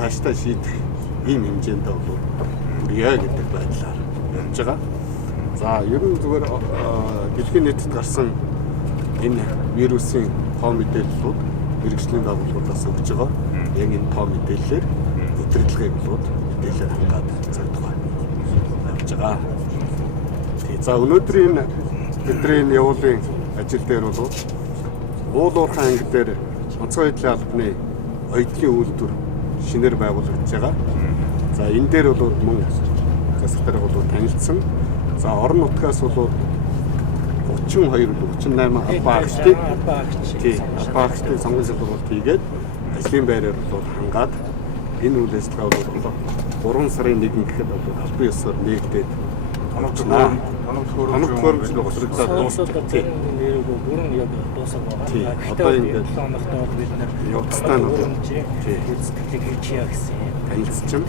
цаашдаа шийдэх ийм хэмжээнд бол хүрье гэдэг байдлаар ярьж байгаа. За ер нь зүгээр дэлхийн нийтэд гарсан энэ вирусын тоо мэдээллүүд мэрэгжлийн байгууллагуудаас өгж байгаа. Яг энэ тоо мэдээллээр өдөрлөгийг болоод мэдээлэл хангаад цаг тухай явж байгаа. За өнөөдрийн бидний явуулын ажил дээр бол уулуурхан анги дээр онцгой байдлын албаны оюутны үйлдвэр шинээр байгуулагдж байгаа. За энэ дээр бол мөн засаг дарга бол танилцсан. За орон нутгаас бол 38 албаагчдын сонгон салбарт хийгээд ажлын байраар бол хангаад энэ үйл ажиллагаа бол 3 сарын 1 гэхэд бол албан ёсоор нэгдээд хоног төхөөрөмж гоцрогдоод дууссан. Бүрэн яг дуусаагаа. Одоо ингээд 7 хоногт бол бид нар явцдаа нь үзтгэлийг хийчихье гэсэн танилцсан.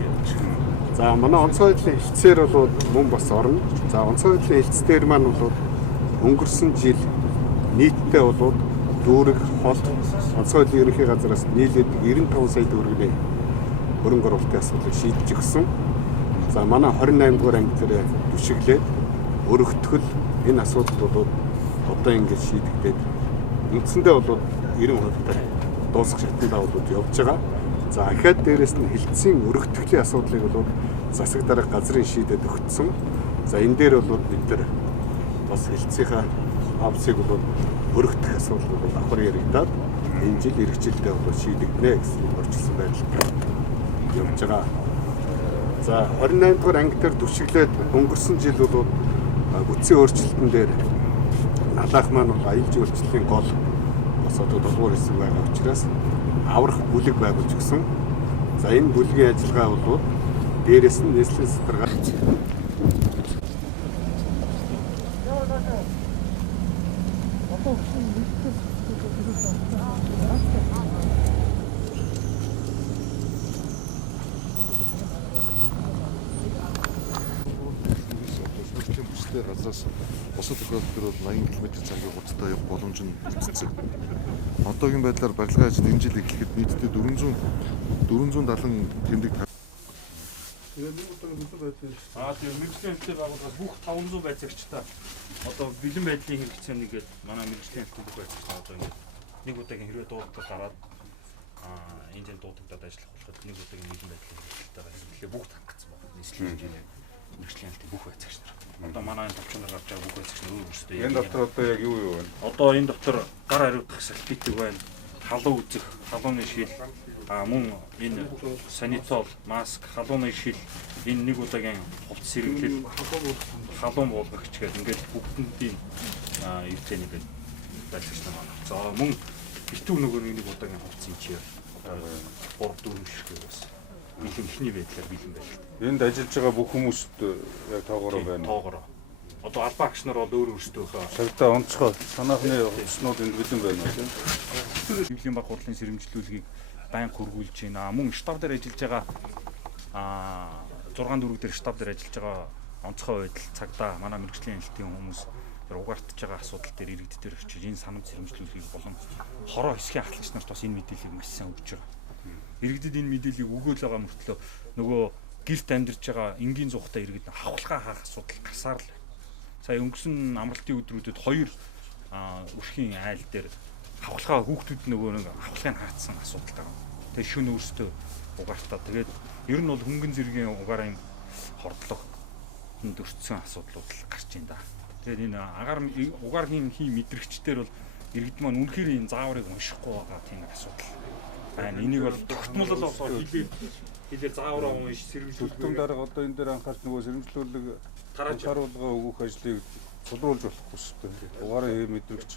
За манай онцгой байдлын хэлцээр бол мөн бас орно. За онцгой байдлын хэлцээр маань бол өнгөрсөн жил нийтдээ бол дүүрэг хол онцгой байдлын ерөнхий газраас нийлээд 95 сая төгрөгийн хөрөнгө оруулалтын асуудлыг шийдэж өгсөн. За манай 28 дугаар анги дээр түшиглээд өргөтгөл энэ асуудал бол одоо ингэж шийдэгдээд үндсэндээ бол 90% дуусах шатнд аваад явж байгаа. За ахаад дээрэс нь хэлтсийн өргөтгөлийн асуудлыг бол засаг дарга газрын шийдэд өгсөн. За энэ дээр бол бид нар бас хэлтсийнхаа авсыг бол өргөтгөх асуудал бол давхар яригдаад энэ жил иргэжилдээ бол шийдэгдэнэ гэсэн орчилсон байдал явж байгаа. За 28 дугаар анги дээр түшиглээд өнгөрсөн жил бол үтсийн өөрчлөлтөн дээр налаах маань бол аюулгүй өөрчлөлийн гол бас одоо долгуур хэсэг байгаа учраас аврах бүлэг байгуулж өгсөн. За энэ бүлгийн ажиллагаа бол дээрээс нь нийслэлийн сэтэргээ газраас бусад тохиолдолд бол 80 км/цагийн хурдтай явах боломж нь бүтцсэн. Одоогийн байдлаар барилгын ажил энэ жил эхлэхэд нийтдээ 470 тэмдэг. тэгээд нэг удаа нөлөө байдлын тийм мэрэгжлийн хэлтэй байгууллагаас бүх 500 байцаагчтай одоо бэлэн байдлын хэрэгцээнийг манай мэрэгжлийн хэлтэй бүх байцаагчтай одоо ингэ нэг удаагийн хэрвээ дуудаад гараад энэ жил дуудагдаад ажиллах болоход нэг удаагийн бэлэн байдлын хэрэгцээтэйгээ хэрэглээ бүгд хангацсан байна. Нийслэлийн хэмжээний мэрэгжлийн хэлтэй бүх байцаагч нар. Одоо манай энэ төвчнөр гарч байгаа бүх байцаагч нар өөрсдөө Энэ доктор одоо яг юу вэ? Одоо энэ доктор гар хариуцах салфетик байна. Халуун үзэх, халууны шил, мөн энэ санитол, маск, халууны шил, энэ нэг удаагийн хувцас сэргэлэл, халуун буулгагч гэдэг ингээд бүгдийн эрдэнэнийг байцаагч нар байна. За мөн битүү нөгөө нэг удаагийн хувцсын чигээр 3-4 ширхэг бас бэлэн ихний байдлаар бэлэн байна. Энд ажиллаж байгаа бүх хүмүүст яг тоогоороо байна. Тоогоороо. Одоо албаагч нар бол өөр өөрсдөө цагтаа онцгой санаахны хувцснууд энд бэлэн байна тийм. Библийн баг хурлын сэрэмжлүүлгийг байнга хөргүүлж байна. Мөн штаб дээр ажиллаж байгаа 6 дүүрэг дээр штаб дээр ажиллаж байгаа онцгой байдал цагдаа манай мэрэгжлийн хэлтийн хүмүүс угаартж байгаа асуудал дээр иргэдээр очиж энэ санамж сэрэмжлүүлгийг болон хороо хэсгийн ахлагч нарт бас энэ мэдээллийг маш сайн өгч байгаа. Иргэдэд энэ мэдээллийг өгөөл байгаа мөртлөө нөгөө гэрт амьдарч байгаа энгийн зугтай иргэд хавхлага хаах асуудал гарсаар л. Сая өнгөрсөн амралтын өдрүүдэд 2 өрхийн айл дээр хавхлага хүүхдүүд нөгөө нэг хавхлагыг хаацсан асуудал байгаа. Тэгээ шөнө өөртөө угаартаа тэгээд ер нь бол хөнгөн зэргийн угаарын хордлого өртсөн асуудлууд л гарч байна да. Тэгээд энэ угааргийн мэдрэгчдэр бол иргэд маань үнэхээр энэ зааврыг уншихгүй байгаа тийм асуудал байна. Энийг бол тогтмол бол хэлээр заавраа унш сэрэмжлүүлэх. Төлтөм дарга одоо энэ дээр анхаарч нөгөө сэрэмжлүүлэг харуулгаа өгөх ажлыг сулруулж болохгүй шүү дээ. Угаарын мэдрэгч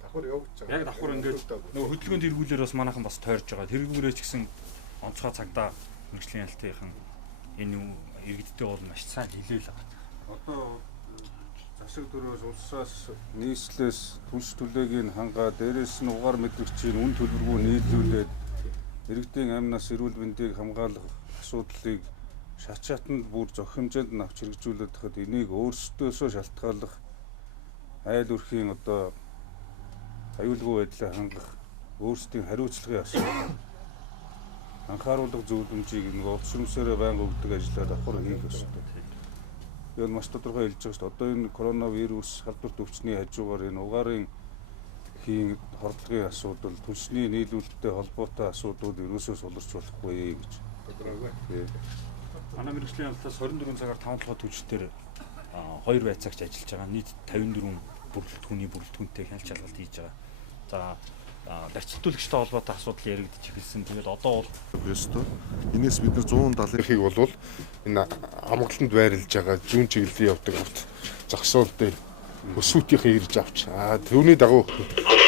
давхар явж байгаа. Яг давхар ингээд нөгөө хөдөлгөөнд эргүүлэр бас манайхан бас тойрж байгаа. Тэргүүрээ ч гэсэн онцгой цагдаа мэрэгжлийн ялтынхан энэ иргэдтэй бол маш сайн хэлээл байгаа. Одоо засаг дөрөөс улсаас нийслэлээс түнш төлөөгийг хангаа дээрээс нь угаар мэдрэгчийн үн төлбөргүй нийлүүлээд иргэдийн амнаас эрүүл мэндийг хамгаалах асуудлыг шат шатанд бүр зөх хэмжээнд нь авч хэрэгжүүлээд хахад энийг өөрсдөөсөө шалтгааллах айл өрхийн одоо аюулгүй байдлаа хангах өөрсдийн хариуцлагын асуудал. анхааруулга зөвлөмжийг нөгөө утас сүмсээрээ байнга өгдөг ажлаа давхар хийх ёстой. Би бол маш тодорхой хэлж байгаа шүү дээ. Одоо энэ коронавирус халдварт өвчний хажуугаар энэ угаарын хийн хордлогын асуудал, түлшний нийлүүлэлттэй холбоотой асуудлууд ерөөсөө суларч болохгүй гэж. Тодорхойгүй. Манай мэрэгжлийн хамтаас 24 цагаар 5 толгой түлшээр 2 байцаагч ажиллаж байгаа. Нийт 54 бүрэлдэхүүнтэй хяналт шалгалт хийж байгаа. За барьцлуулагчтай холбоотой асуудал яригдчих эхэлсэн. Тэгээд одоо бол ёстой. Энээс бид нар 170-ыг бол энэ амгаланд байрлаж байгаа зүүн чиглэлийн явдаг авт зогсоолтой өсвүүдийнхээ ирж авч. Түүний дагуу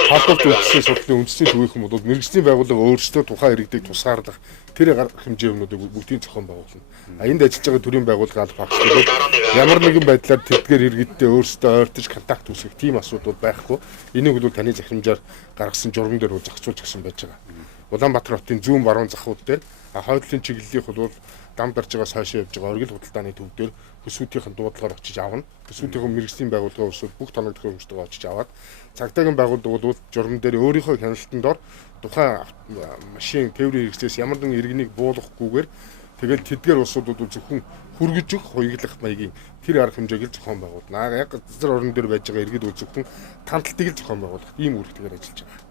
халдварт өвчсөн судлалын үндэсний төвийнхэн бол мэрэгжлийн байгууллага өөрсдөө тухайн иргэдийг тусгаарлах тэр гарах хэмжээ юмнуудыг бүгдийн зохион байгуулна. Энд ажиллаж байгаа төрийн байгууллага аль багчлал ямар нэгэн байдлаар тэдгээр иргэдтэй өөрсдөө ойртож контакт үүсгэх тийм асуудал байхгүй. Энийг бол таны захирамжаар гаргасан журам дээр зохицуулж гисэн байж байгаа. Улаанбаатар хотын зүүн баруун захууд дээр хойдлын чиглэлийнх бол дам барьж байгаас хойшоо явж байгаа оргил худалдааны төв дээр төсвүүдийн дуудлагаар очиж авна. Төсвүүдийн мэрэгжлийн байгууллага өсвөл бүх тоногдох хэмжтэйгээ очиж аваад цагдаагийн байгууллага бол журам дээр өөрийнхөө хяналтанд ор тухайн машин тээврийн хэрэгцээс ямар нэгэн иргэнийг буулгахгүйгээр тэгээд тэдгээр улсууд бол зөвхөн хүргэж өгөх хуйглах маягийн тэр арга хэмжээг л зохион байгуулна. Яг газар орон дээр байж байгаа иргэд бол зөвхөн танталтыг л зохион байгуулах ийм үүрэгтэйгээр ажиллаж байгаа.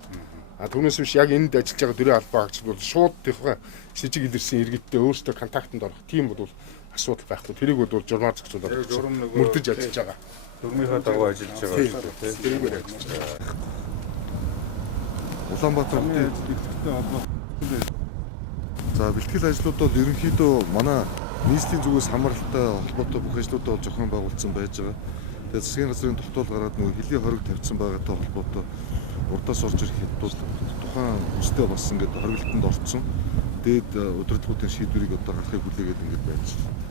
Түүнээс биш яг энд ажиллаж байгаа дөрвөн албан хаагч бол шууд тэхвэ с жиг илэрсэн иргэдтэй өөрсдөө контактанд орох тийм бол асуудал байхгүй. Тэрийг бол журмаар зохицуулаад мөрдөж ажиллаж байгаа. Дөрмийнхаа дагуу ажиллаж байгаа шүү дээ. Тэрийг ярьж байгаа. Улаанбаатарын бэлтгэлтэй холбоотой. За бэлтгэл ажлууд бол ерөнхийдөө манай нийслэлийн зүгээс хамааралтай холбоотой бүх ажлуудаа бол зохион байгуулсан байж байгаа. Тэгээд засгийн газрын тогтоол гараад нөгөө хөлийн хориг тавьсан байгаатай холбоотой урдаас орж ирэх хэдүүд тухайн үстэй бас ингээд хоригдлтанд орцсон. Дээд удирдлагуудын шийдвэрийг одоо гаргахыг хүлээгээд ингээд байж байна.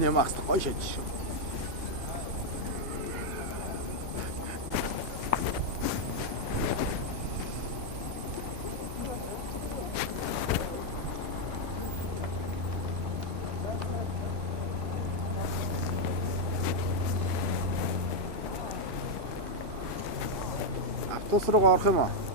Нямаас гоё шиж. Автобус руу орох юм уу?